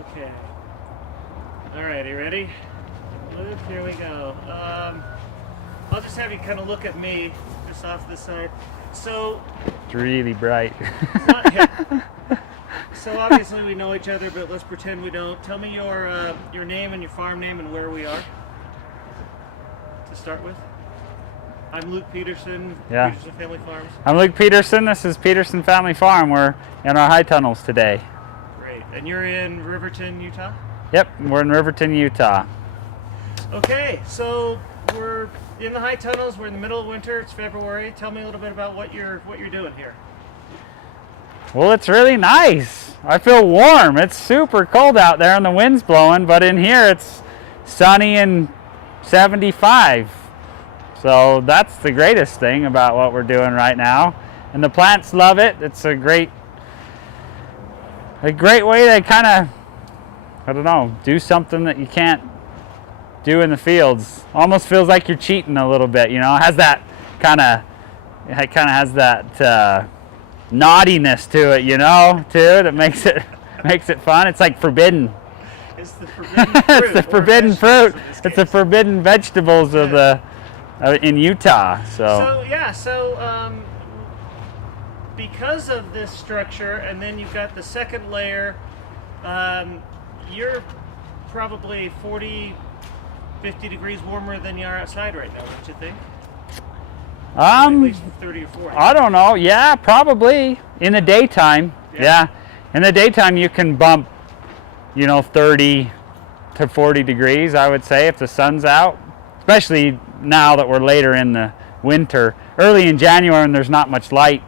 Okay. All right, you ready? Luke, here we go. I'll just have you kind of look at me just off this side. So, It's really bright. so obviously we know each other, but let's pretend we don't. Tell me your name and your farm name and where we are to start with. I'm Luke Peterson, Yeah. Peterson Family Farms. I'm Luke Peterson. This is Peterson Family Farm. We're in our high tunnels today. Great. And you're in Riverton, Utah? Yep, we're in Riverton, Utah. Okay, so we're in the high tunnels. We're in the middle of winter. It's February. Tell me a little bit about what you're doing here. Well, it's really nice. I feel warm. It's super cold out there and the wind's blowing, but in here it's sunny and 75. So that's the greatest thing about what we're doing right now. And the plants love it. It's a great way to kind of, I don't know, do something that you can't do in the fields. Almost feels like you're cheating a little bit, you know. It has that naughtiness to it, you know, too, that makes it fun. It's like forbidden. It's the forbidden fruit. It's the forbidden fruit. It's the forbidden vegetables of the in Utah. So because of this structure, and then you've got the second layer, you're probably 40, 50 degrees warmer than you are outside right now, don't you think? At least 30 or 40. I don't know. Yeah, probably in the daytime. Yeah. In the daytime you can bump, 30 to 40 degrees, I would say, if the sun's out. Especially now that we're later in the winter. Early in January when there's not much light,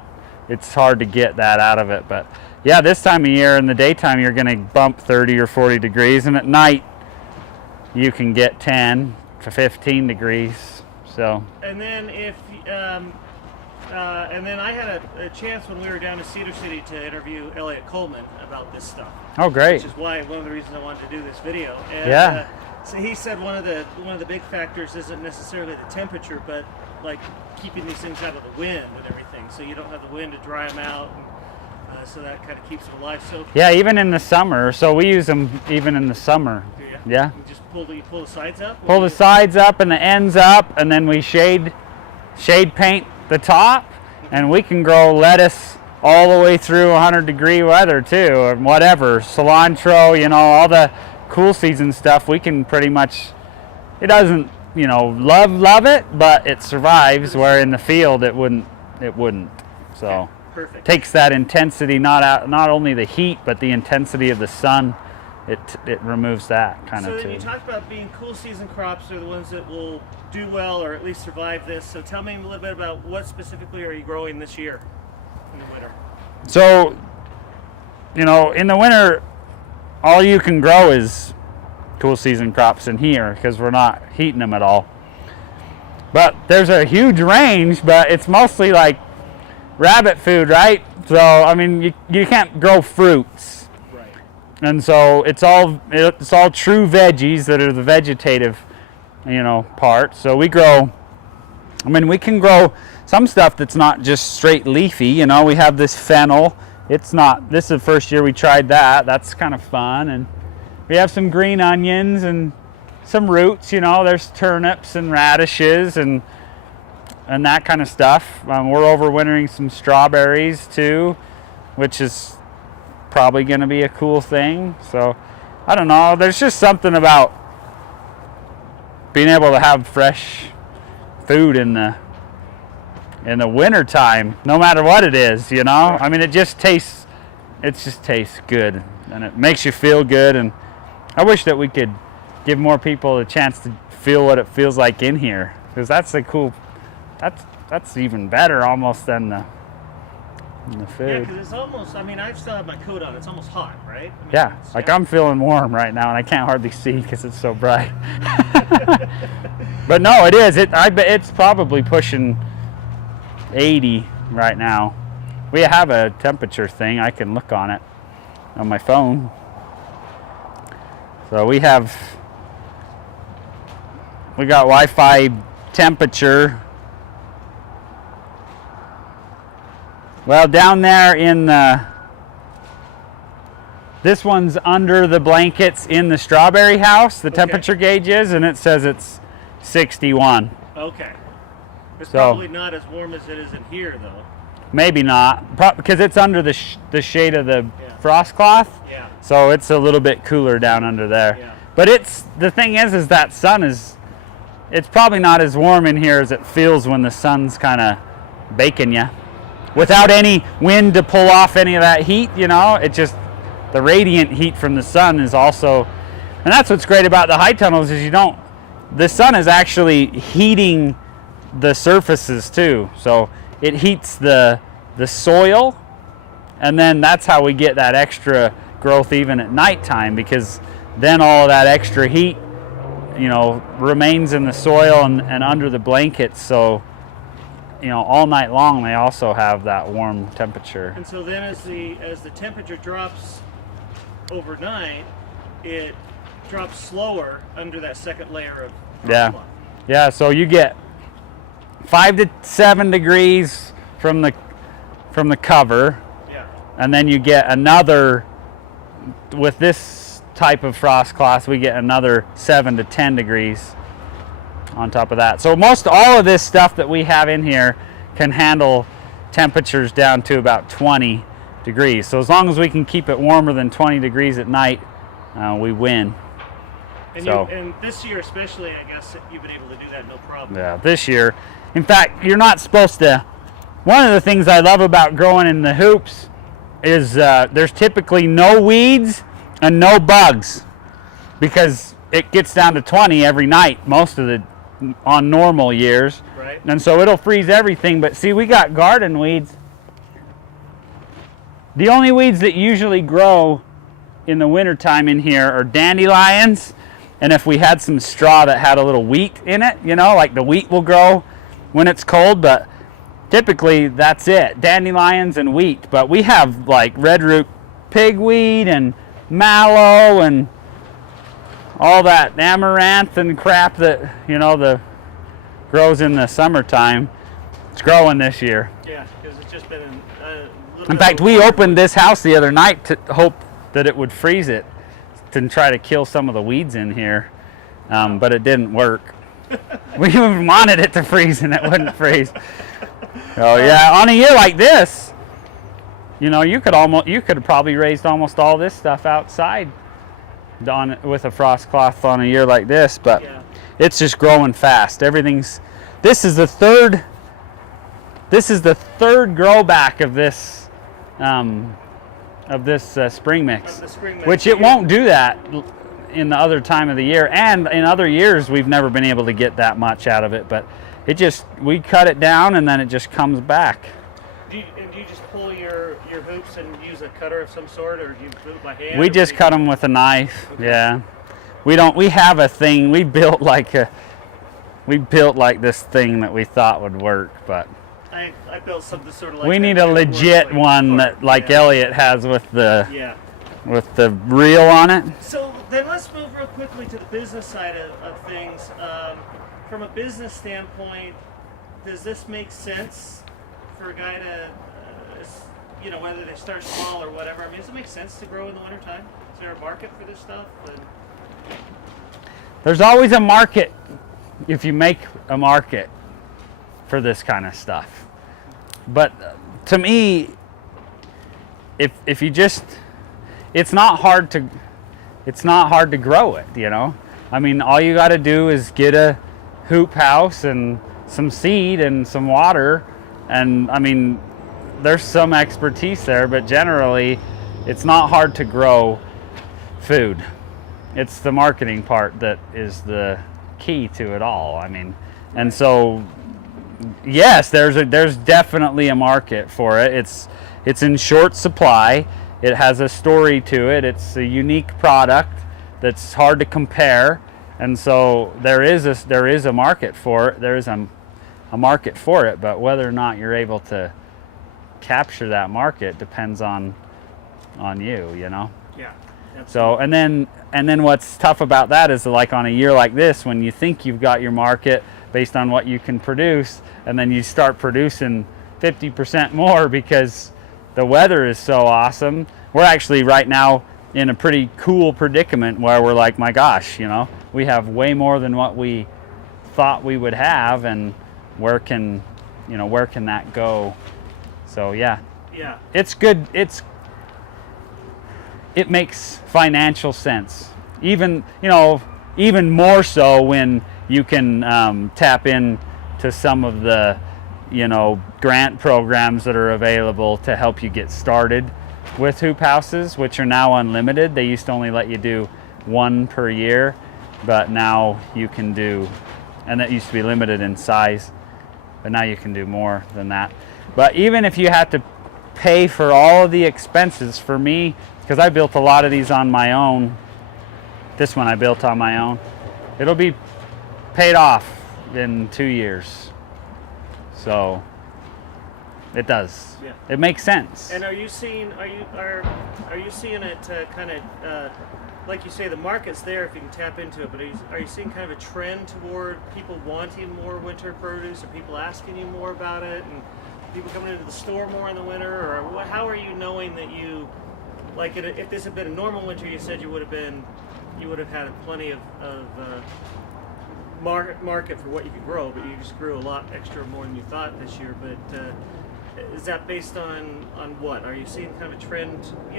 it's hard to get that out of it. But yeah, this time of year in the daytime you're going to bump 30 or 40 degrees, and at night you can get 10 to 15 degrees. So. And then and then I had a chance when we were down to Cedar City to interview Elliot Coleman about this stuff. Oh, great! Which is one of the reasons I wanted to do this video. And, yeah. So he said one of the big factors isn't necessarily the temperature, but like keeping these things out of the wind and everything, so you don't have the wind to dry them out, and, so that kind of keeps them alive. So yeah, even in the summer. So we use them even in the summer. Yeah. You just pull the sides up. Pull the sides up and the ends up, and then we shade paint the top, and we can grow lettuce all the way through 100-degree weather too, or whatever. Cilantro, all the cool season stuff. We can pretty much. It doesn't, love it, but it survives. Where in the field it wouldn't. So okay, perfect. Takes that intensity, not only the heat, but the intensity of the sun. It removes that kind of too. So then you talked about being cool season crops are the ones that will do well or at least survive this. So tell me a little bit about what specifically are you growing this year in the winter? So, in the winter, all you can grow is cool season crops in here because we're not heating them at all. But there's a huge range, but it's mostly like rabbit food, right? So, I mean, you can't grow fruits. And so it's all true veggies that are the vegetative, part. So we can grow some stuff that's not just straight leafy. We have this fennel. This is the first year we tried that. That's kind of fun. And we have some green onions and some roots. There's turnips and radishes and that kind of stuff. We're overwintering some strawberries too, which is probably going to be a cool thing. So I don't know, there's just something about being able to have fresh food in the winter time, no matter what it is. I mean, it just tastes good, and it makes you feel good. And I wish that we could give more people a chance to feel what it feels like in here, because that's even better almost than the food. Yeah, because it's almost, I still have my coat on. It's almost hot, right? I'm feeling warm right now, and I can't hardly see because it's so bright. But no, it is. It's probably pushing 80 right now. We have a temperature thing. I can look on it on my phone. So we got Wi-Fi temperature. Well, down there in the This one's under the blankets in the strawberry house. The temperature gauge is, and it says it's 61. Okay. It's So- probably not as warm as it is in here, though. Maybe not, because it's under the shade of the Yeah. frost cloth. Yeah. So it's a little bit cooler down under there. Yeah. But the thing is that sun is, it's probably not as warm in here as it feels when the sun's kind of baking you. Without any wind to pull off any of that heat, it just, the radiant heat from the sun is also, and that's what's great about the high tunnels is the sun is actually heating the surfaces too. So it heats the soil, and then that's how we get that extra growth even at nighttime, because then all of that extra heat, remains in the soil and under the blankets. So, all night long they also have that warm temperature. And so then as the temperature drops overnight, it drops slower under that second layer of Yeah. frost. Yeah, so you get 5 to 7 degrees from the cover, Yeah. and then you get another, with this type of frost cloth, we get another 7 to 10 degrees on top of that. So most all of this stuff that we have in here can handle temperatures down to about 20 degrees. So as long as we can keep it warmer than 20 degrees at night, we win. And, So- and this year especially, I guess you've been able to do that no problem. Yeah, this year. In fact, you're not supposed to. One of the things I love about growing in the hoops is there's typically no weeds and no bugs, because it gets down to 20 every night on normal years. Right. And so it'll freeze everything. But see, we got garden weeds. The only weeds that usually grow in the wintertime in here are dandelions. And if we had some straw that had a little wheat in it, like the wheat will grow when it's cold, but typically that's it, dandelions and wheat. But we have like red root pigweed and mallow and all that amaranth and crap that, the grows in the summertime. It's growing this year. Yeah, because it's just been a little In bit fact, of we a- opened this house the other night to hope that it would freeze it, to try to kill some of the weeds in here, but it didn't work. We even wanted it to freeze and it wouldn't freeze. Oh yeah, on a year like this, you could have probably raised almost all this stuff outside with a frost cloth on a year like this, but Yeah. it's just growing fast. This is the third grow back of this spring mix, Of the spring mix. which it won't do that in the other time of the year, and in other years we've never been able to get that much out of it, but we cut it down and then it just comes back. Do you just pull your hoops and use a cutter of some sort, or do you do it by hand? We or just what cut do them with a knife. Yeah, we have a thing. We built like this thing that we thought would work, but I built something sort of like we that need a too, legit where it's one like- that like yeah. Elliot has with the Yeah. reel on it. So then let's move real quickly to the business side of things. From a business standpoint, does this make sense for a guy to, whether they start small or whatever? I mean, does it make sense to grow in the wintertime? Is there a market for this stuff? There's always a market if you make a market for this kind of stuff. But to me, if you just, it's not hard to grow it, I mean, all you got to do is get a hoop house and some seed and some water, and I mean, there's some expertise there, but generally it's not hard to grow food. It's the marketing part that is the key to it all. I mean, and so yes, there's definitely a market for it. It's in short supply. It has a story to it. It's a unique product that's hard to compare, and so there is a market for it. There is a market for it, but whether or not you're able to capture that market depends on you. Yeah. So and then what's tough about that is, like, on a year like this, when you think you've got your market based on what you can produce, and then you start producing 50% more because the weather is so awesome. We're actually right now in a pretty cool predicament where we're like, my gosh, we have way more than what we thought we would have, and where can that go? So yeah, it's good. It makes financial sense, even more so when you can tap in to some of the grant programs that are available to help you get started with hoop houses, which are now unlimited. They used to only let you do one per year, but now you can do, and that used to be limited in size, but now you can do more than that. But even if you had to pay for all of the expenses, for me, because I built a lot of these on my own, this one I built on my own, it'll be paid off in 2 years. So it does. Yeah. It makes sense. And are you seeing it kind of like you say, the market's there if you can tap into it, but are you seeing kind of a trend toward people wanting more winter produce, or people asking you more about it, and people coming into the store more in the winter, or how are you knowing that you, like, if this had been a normal winter, you said you would have had plenty of market for what you could grow, but you just grew a lot extra more than you thought this year. But is that based on what? Are you seeing kind of a trend?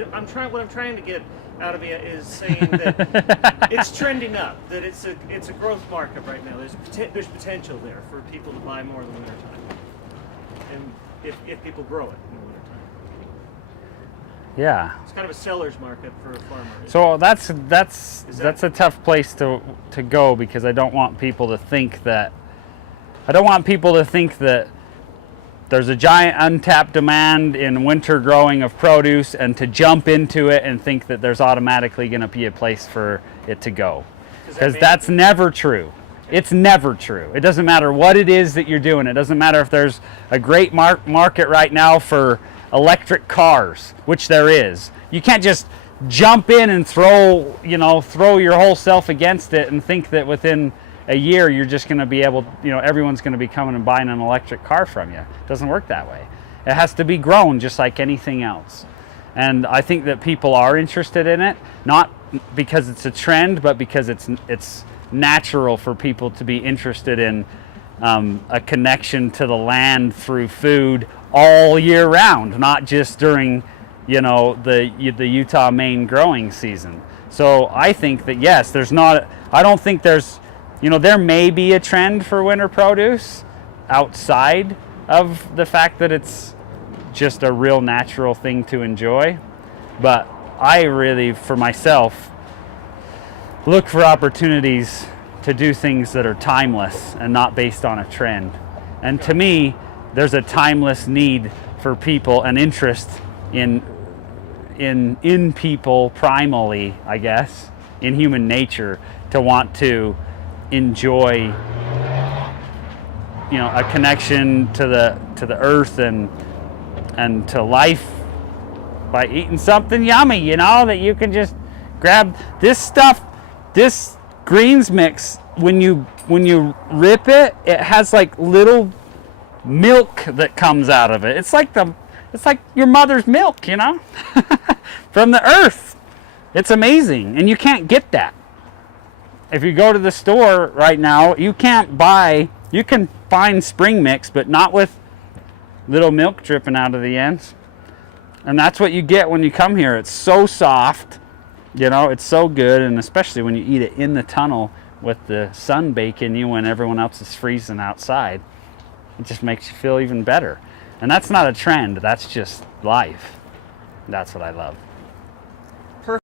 What I'm trying to get out of you is saying that it's trending up, that it's a growth market right now. There's potential there for people to buy more in the wintertime, and if people grow it in the wintertime. Yeah. It's kind of a seller's market for a farmer. So that's a tough place to go, because I don't want people to think that there's a giant untapped demand in winter growing of produce, and to jump into it and think that there's automatically going to be a place for it to go. Because that's never true. It's never true. It doesn't matter what it is that you're doing. It doesn't matter if there's a great market right now for electric cars, which there is. You can't just jump in and throw your whole self against it and think that within a year you're just going to be able, everyone's going to be coming and buying an electric car from you. It doesn't work that way. It has to be grown just like anything else. And I think that people are interested in it, not because it's a trend, but because it's natural for people to be interested in a connection to the land through food all year round, not just during the Utah main growing season. So I think that yes, I don't think there's, there may be a trend for winter produce outside of the fact that it's just a real natural thing to enjoy. But I really, for myself, look for opportunities to do things that are timeless and not based on a trend. And to me, there's a timeless need for people, an interest in people primally, I guess, in human nature, to want to enjoy a connection to the earth and to life by eating something yummy, that you can just grab this stuff. This greens mix, when you rip it, it has like little milk that comes out of it. It's like your mother's milk, from the earth. It's amazing, and you can't get that. If you go to the store right now, you can find spring mix, but not with little milk dripping out of the ends. And that's what you get when you come here. It's so soft, it's so good, and especially when you eat it in the tunnel with the sun baking you when everyone else is freezing outside. It just makes you feel even better. And that's not a trend, that's just life. That's what I love.